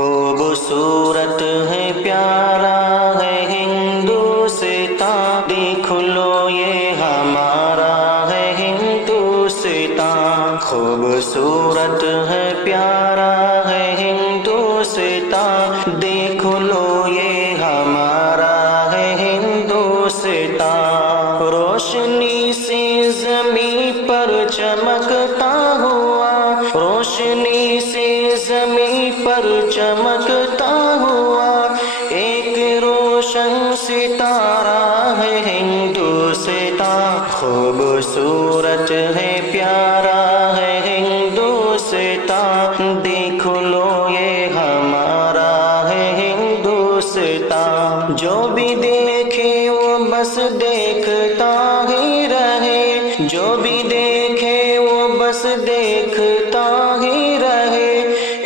خوبصورت ہے پیارا ہے ہندوستان، دیکھ لو یہ ہمارا ہے ہندوستان، خوبصورت ہے پیارا ہے ہندوستان، دیکھ لو یہ ہمارا ہے ہندوستان، روشنی سے زمین پر چمکتا ہوا، روشنی سے زمین پر چمکتا ہوا، ایک روشن ستارہ ہے ہندوستان، خوبصورت ہے پیارا ہے ہندوستان، دیکھ لو یہ ہمارا ہے ہندوستان، جو بھی دیکھے وہ بس دیکھتا ہی رہے، جو بھی دیکھے وہ بس دیکھتا ہی رہے،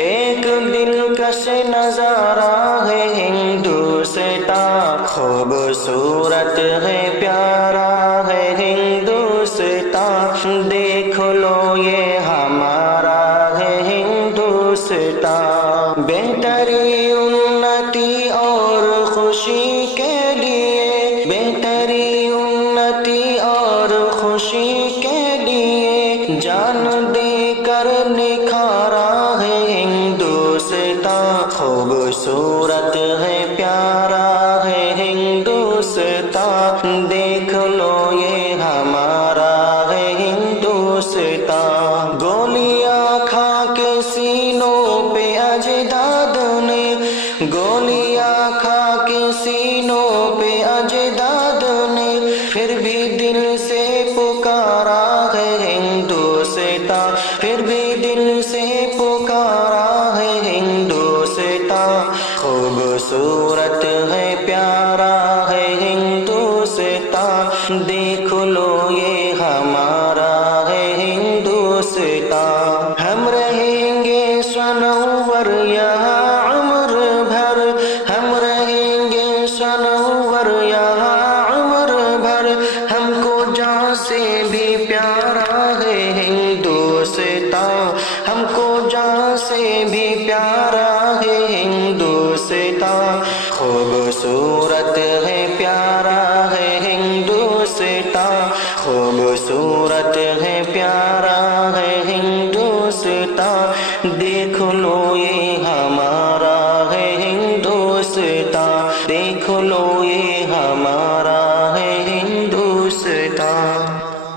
ایک دلکش نظارہ ہے ہندوستان، خوبصورت ہے پیارا ہے ہندوستان، دیکھ لو یہ ہمارا ہے ہندوستان، بہتری انتی اور خوشی کے لیے، بہتری انتی اور خوشی کے لیے، جان دے کر نکھارا ہے ہندوستان، خوبصورت ہے پیارا ہے ہندوستان، دیکھ لو یہ ہمارا ہے ہندوستان، گولیاں کھا کے سینوں پہ اجداد نے، گولیاں کھا کے سینوں پہ اجداد نے، پھر بھی دل سے پکارا ہے ہندوستان، پھر بھی دل سے پکارا ہے ہندوستان، خوبصورت ہے پیارا ہے ہندوستان، دیکھ لو یہ ہمارا ہے ہندوستان، ہم رہیں گے سنور یہاں عمر بھر، ہم رہیں گے سنور یہاں عمر بھر، ہم کو جان سے بھی پیارا ہے ہندوستان، ہم کو جان سے بھی پیارا